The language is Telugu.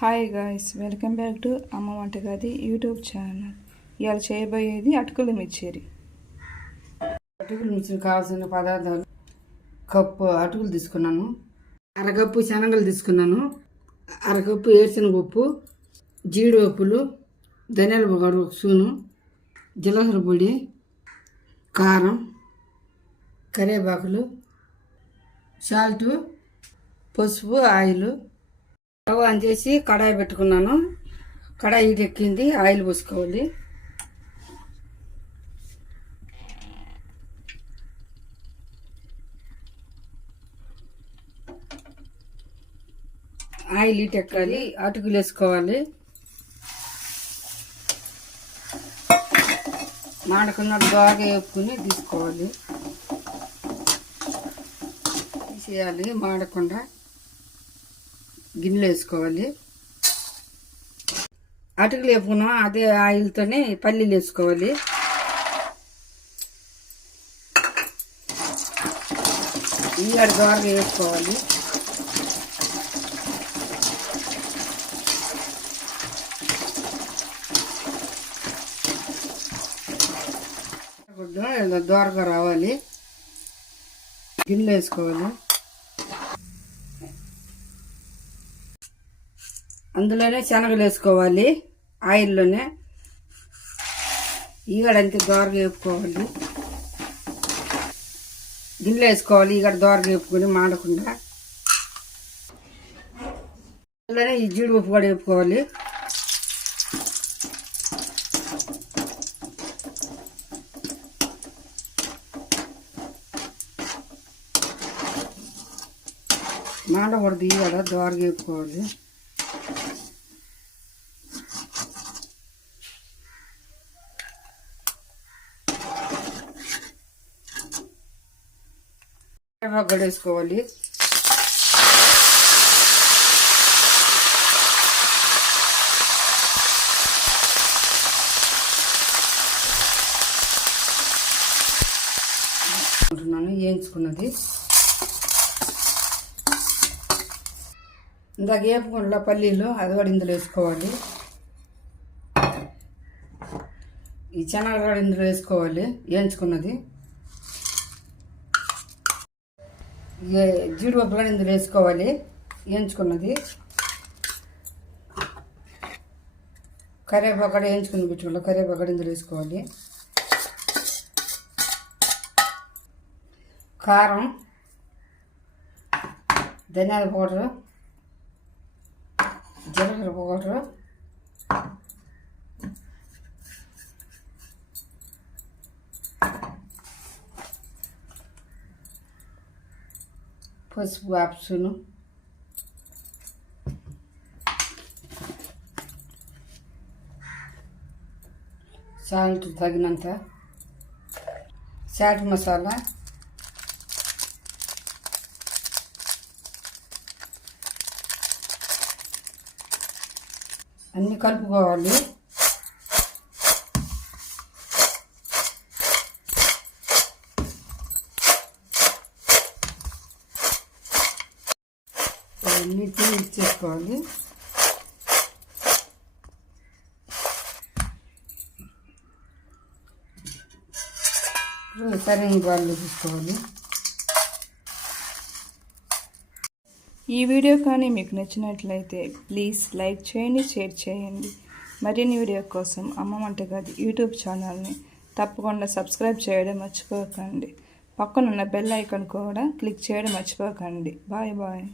Hi guys, welcome back to అమ్మ వంటగది యూట్యూబ్ ఛానల్. ఇవాళ చేయబోయేది అటుకుల మిర్చిరి. అటుకుల మిర్చికి కావాల్సిన పదార్థాలు: కప్పు అటుకులు తీసుకున్నాను, అరకప్పు శనగలు తీసుకున్నాను, అరకప్పు ఏరుశనగపప్పు, జీడిపప్పులు, ధనియాల పొగరు ఒక స్పూను, జీలకర్ర పొడి, కారం, కరివేపాకులు, సాల్టు, పసుపు, ఆయిల్. స్టవ్ ఆన్ చేసి కడాయి పెట్టుకున్నాను. కడాయి ఎక్కింది, ఆయిల్ పోసుకోవాలి. ఆయిల్ ఎక్కాలి, అటుకులు వేసుకోవాలి. మాడకుండా బాగా వేపుకుని తీసుకోవాలి, తీసేయాలి. మాడకుండా గిన్నెలు వేసుకోవాలి. అటుకులు వేపుకున్నాం, అదే ఆయిల్తోనే పల్లీలు వేసుకోవాలి. ఉల్లిగడ్డ దోరగా వేసుకోవాలి. దోరగా రావాలి, గిన్నెలు వేసుకోవాలి. అందులోనే శనగలు వేసుకోవాలి, ఆయిల్లోనే. ఈగడంతే దోరగా వేపుకోవాలి. గిన్నెలు వేసుకోవాలి, ఈగడ దోరగా వేపుకొని మాడకుండా. అందులోనే ఈ జీడిపప్పు కూడా వేపుకోవాలి. మాడకూడదు, ఈగడ దోరగా వేపుకోవాలి. కరివేపాకు వేసుకోవాలి. వేయించుకున్నది ఇందాక వేపుకుండా పల్లీలు, అది కూడా ఇందులో వేసుకోవాలి. ఈ శనగలు కూడా ఇందులో వేసుకోవాలి, వేయించుకున్నది. జీడిపప్పు కూడా ఇందులో వేసుకోవాలి, వేయించుకున్నది. కరివేపాకు కూడా వేయించుకుని పెట్టుకోవాలి, కరివేపాకు కూడా ఇందులో వేసుకోవాలి. కారం, ధనియాల పౌడరు, జీలకర్ర పౌడరు, పసుపు ఆప్షను, సాల్ట్ తగినంత, చాట్ మసాలా, అన్నీ కలుపుకోవాలి. అన్నిటినీ మిక్స్ చేసుకోవాలి. సరైన బాల్లో తీసుకోవాలి. ఈ వీడియో కానీ మీకు నచ్చినట్లయితే ప్లీజ్ లైక్ చేయండి, షేర్ చేయండి. మరిన్ని వీడియో కోసం అమ్మ వంటగది యూట్యూబ్ ఛానల్ని తప్పకుండా సబ్స్క్రైబ్ చేయడం మర్చిపోకండి. పక్కనున్న బెల్ ఐకాన్ కూడా క్లిక్ చేయడం మర్చిపోకండి. Bye bye.